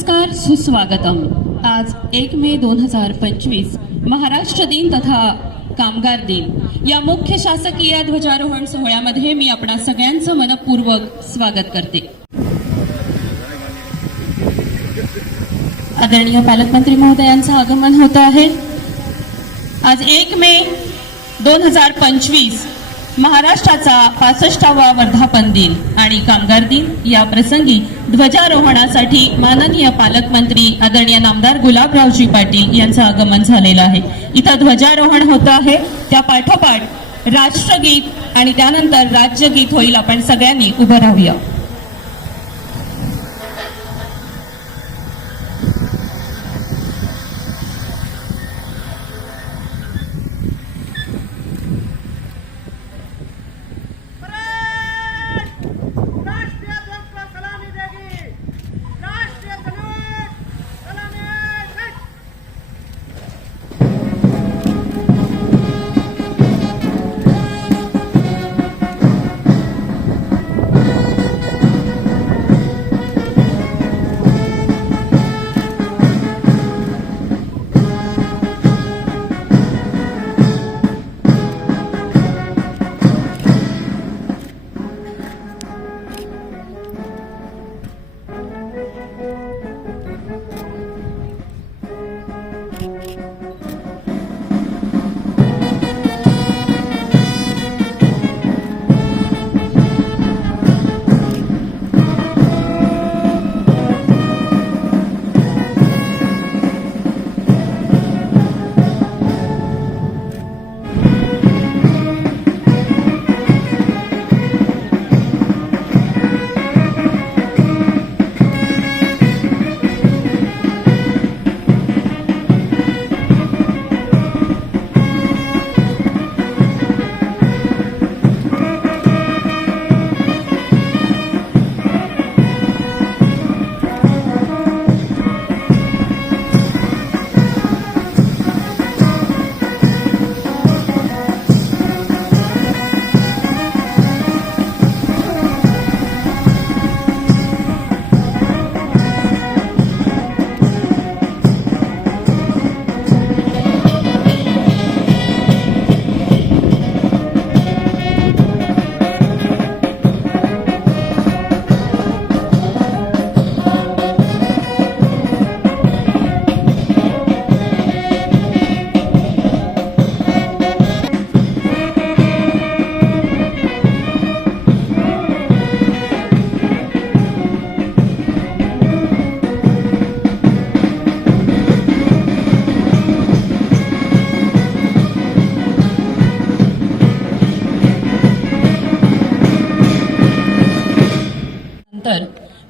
नमस्कार सुस्वागतम. आज एक मे दोन हजार पंचवीस महाराष्ट्र दिन तथा कामगार दिन. या मुख्य शासकीय ध्वजारोहण सोहळ्यामध्ये मी आपणा सगळ्यांचं मनपूर्वक स्वागत करते. आदरणीय पालकमंत्री महोदयांचं आगमन होत आहे. आज एक मे दोन हजार पंचवीस महाराष्ट्राचा पासष्टावा वर्धापन दिन आणि कामगार दिन. या प्रसंगी ध्वजारोहणासाठी माननीय पालकमंत्री आदरणीय नामदार गुलाबरावजी पाटील यांचं आगमन झालेलं आहे. इथं ध्वजारोहण होत आहे. त्या पाठोपाठ राष्ट्रगीत आणि त्यानंतर राज्यगीत होईल. आपण सगळ्यांनी उभं राहूया.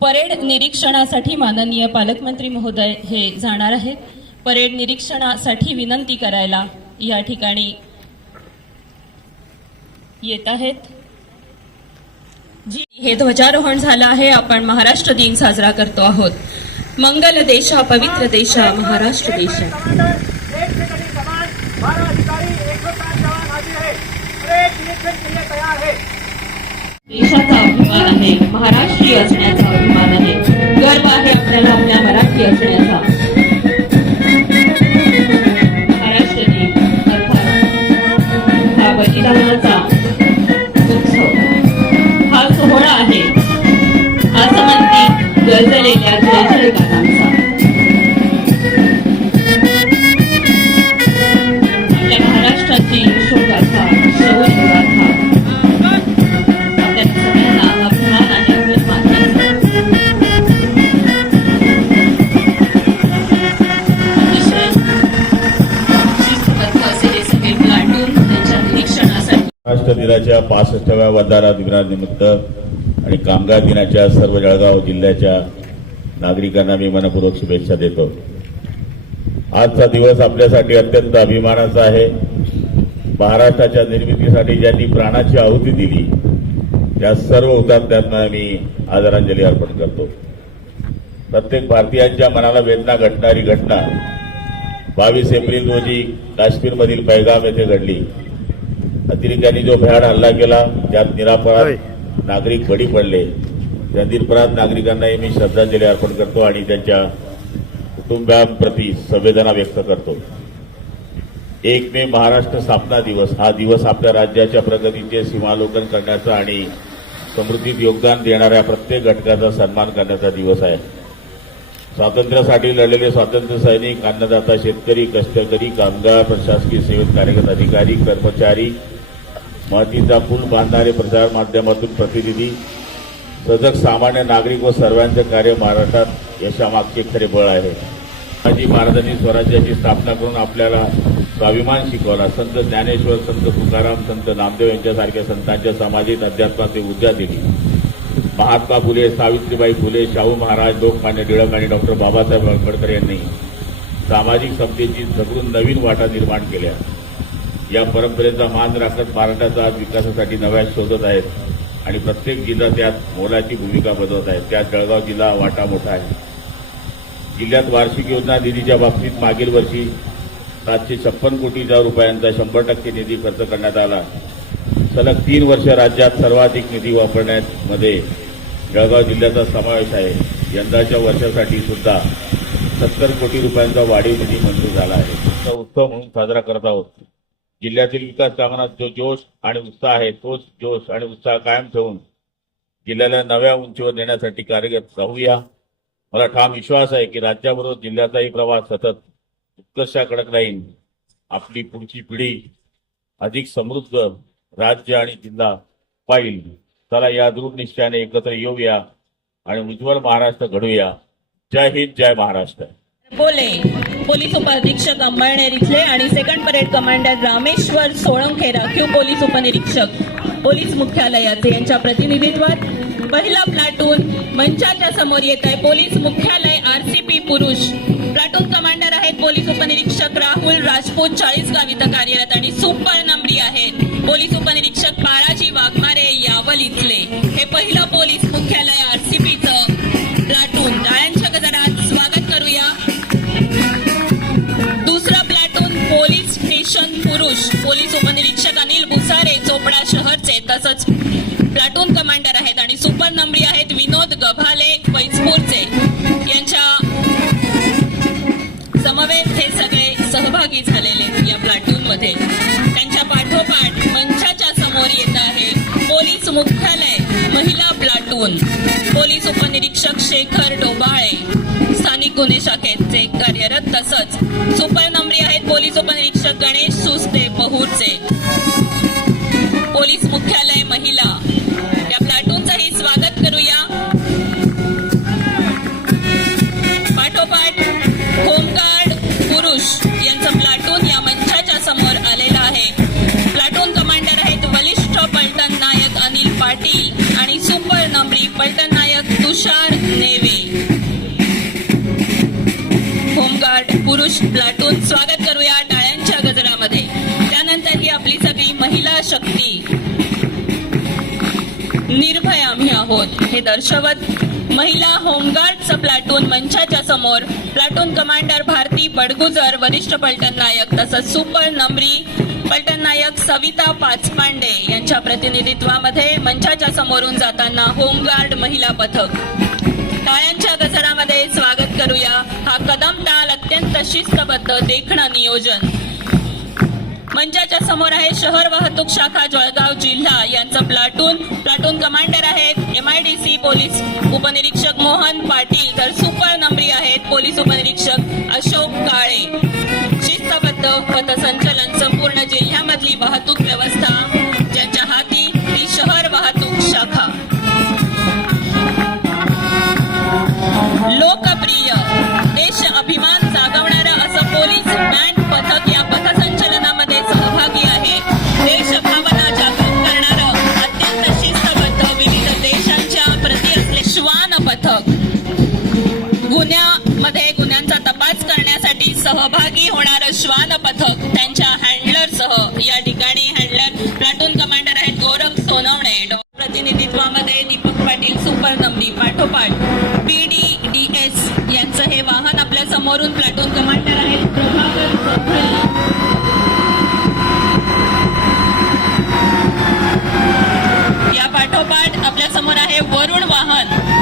परेड निरीक्षणासाठी माननीय पालकमंत्री महोदय हे जाणार आहेत. परेड निरीक्षणासाठी विनंती करायला या ठिकाणी येत आहेत. जी हे ध्वजारोहण झालं आहे. आपण महाराष्ट्र दिन साजरा करतो आहोत. मंगल देशा पवित्र देशा महाराष्ट्र देशा. तैयार है. देशाचा अभिमान आहे महाराष्ट्रीय असण्याचा अभिमान आहे. दिनाच्या पासष्टाव्या वधारा दिनानिमित्त आणि कामगार दिनाच्या सर्व जळगाव जिल्ह्याच्या नागरिकांना मी मनपूर्वक शुभेच्छा देतो. आजचा दिवस आपल्यासाठी अत्यंत अभिमानाचा आहे. महाराष्ट्राच्या निर्मितीसाठी ज्यांनी प्राणाची आहुती दिली त्या सर्व हुतात्म्यांना मी आदरांजली अर्पण करतो. प्रत्येक भारतीयांच्या मनाला वेदना घटणारी घटना बावीस एप्रिल रोजी काश्मीरमधील पैगाम येथे घडली. अतिरेक्यांनी जो भ्याड हल्ला केला त्यात निरापराध नागरिक बळी पडले. त्या निरपराध नागरिकांनाही मी श्रद्धांजली अर्पण करतो आणि त्यांच्या कुटुंबियांप्रती संवेदना व्यक्त करतो. एक मे महाराष्ट्र स्थापना दिवस. हा दिवस आपल्या राज्याच्या प्रगतीचे सीमालोकन करण्याचा आणि समृद्धीत योगदान देणाऱ्या प्रत्येक घटकाचा सन्मान करण्याचा दिवस आहे. स्वातंत्र्यासाठी लढलेले स्वातंत्र्य सैनिक अन्नदाता शेतकरी कष्टकरी कामगार प्रशासकीय सेवेत कार्यरत अधिकारी कर्मचारी मातीचा पूल बांधणारे प्रचार माध्यमातून प्रतिनिधी सजग सामान्य नागरिक व सर्वांचे कार्य महाराष्ट्रात यशामागचे खरे बळ आहे. शिवाजी महाराजांनी स्वराज्याची स्थापना करून आपल्याला स्वाभिमान शिकवला. संत ज्ञानेश्वर संत तुकाराम संत नामदेव यांच्यासारख्या संतांच्या सामाजिक अध्यात्माचे ऊर्जा दिली. महात्मा फुले सावित्रीबाई फुले शाहू महाराज लोकमान्य टिळक आणि डॉक्टर बाबासाहेब आंबेडकर यांनी सामाजिक समतेची झगडून नवीन वाटा निर्माण केल्या. या परंपरेचा मान राखत महाराष्ट्राचा आज विकासासाठी नव्या शोधत आहेत आणि प्रत्येक जिल्हा त्यात मोलाची भूमिका बजावत आहे त्यात जळगाव जिल्हा वाटा मोठा आहे. जिल्ह्यात वार्षिक योजना निधीच्या बाबतीत मागील वर्षी सातशे छप्पन कोटीच्या रुपयांचा शंभर टक्के निधी खर्च करण्यात आला. सलग तीन वर्ष राज्यात सर्वाधिक निधी वापरण्यामध्ये जळगाव जिल्ह्याचा समावेश आहे. यंदाच्या वर्षासाठी सुद्धा सत्तर कोटी रुपयांचा वाढीव निधी मंजूर झाला आहे. त्याचा उत्सव म्हणून साजरा करत आहोत. जिल्ह्यातील विकास कामात जो जोश आणि उत्साह आहे तोच जोश आणि उत्साह कायम ठेवून जिल्ह्याला नव्या उंचीवर नेण्यासाठी कार्यरत राहूया. मला ठाम विश्वास आहे की राज्याबरोबर जिल्ह्याचाही प्रवास सतत उत्कर्षाकडक राहील. आपली पुढची पिढी अधिक समृद्ध राज्य आणि जिल्हा पाहिल. चला या दृढ निश्चयाने एकत्र येऊया आणि उज्ज्वल महाराष्ट्र घडूया. जय हिंद जय महाराष्ट्र. बोले. पोलीस उपअधीक्षक अंबळनेर इथले आणि second parade commander Rameshwar Solanke राखीव पोलीस उपनिरीक्षक पोलीस मुख्यालयाचे यांच्या प्रतिनिधित्वात पहिला प्लाटून मंचाच्या समोर येत आहे. पोलीस मुख्यालय आरसीपी पुरुष. प्लाटून कमांडर आहेत पोलीस उपनिरीक्षक राहुल राजपूत चाळीसगाव इथं कार्यरत आणि सुपर नंबरी आहेत. पोलीस उपनिरीक्षक बाळाजी वाघमारे यावल इथले. हे पहिलं पोलीस मुख्यालय आरसीपीचं पी सहभागी झालेले या प्लाटून मध्ये त्यांच्या पाठोपाठ मंचाच्या समोर येत आहे पोलीस मुख्यालय महिला प्लाटून पोलीस उपनिरीक्षक शेखर डोबाळे स्थानिक गुन्हे शाखेचे कार्यरत तसंच सुपर नंबरी आहेत पोलीस उपनिरीक्षक गणेश सुस्ते पहूरचे पोलीस मुख्यालय महिला महिला शक्ती. निर्भय आम्ही आहोत. हे दर्शवत महिला होमगार्डचं प्लाटून मंचाच्या समोर. प्लाटून कमांडर भारती बडगुजर वरिष्ठ पलटण नायक तसंच सुपर नंबरी पलटण नायक सविता पाचपांडे यांच्या प्रतिनिधित्वामध्ये मंचाच्या समोरून जाताना होमगार्ड महिला पथक. टाळ्यांच्या गजरामध्ये स्वागत करूया. हा कदम टाळ अत्यंत शिस्तबद्ध देखणं नियोजन. मंचाच्या समोर आहे शहर वाहतूक शाखा जळगाव जिल्हा. यांचं प्लाटून प्लाटून कमांडर आहेत एमआयडीसी पोलीस उपनिरीक्षक मोहन पाटील. तर सुपर नंबरी आहेत पोलीस उपनिरीक्षक अशोक काळे. शिस्तबद्ध पथसंचलन संपूर्ण जिल्ह्यामधली वाहतूक व्यवस्था सहभागी होणारं श्वान पथक त्यांच्या हँडलरसह या ठिकाणी हँडलर प्लाटून कमांडर आहेत गोरख सोनवणे. डॉ. प्रतिनिधित्वामध्ये दीपक पाटील सुपर नंबरी पाठोपाठ. पी डी डी एस यांचं हे वाहन आपल्या समोरून प्लाटून कमांडर आहेत. प्रभाकर या पाठोपाठ आपल्यासमोर आहे वरुण वाहन.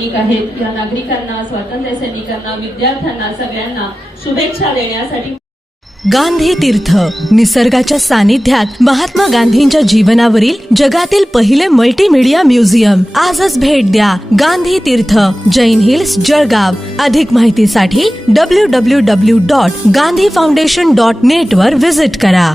सैनिक आहेत. या नागरिकांना स्वातंत्र्य सैनिकांना विद्यार्थ्यांना सगळ्यांना शुभेच्छा देण्यासाठी गांधी तीर्थ. निसर्गाच्या सानिध्यात महात्मा गांधींच्या जीवनावरील जगातील पहिले मल्टीमीडिया म्युझियम आजच भेट द्या गांधी तीर्थ. जैन हिल्स जळगाव. अधिक माहितीसाठी W W W dot Gandhi foundation dot net वर विजिट करा.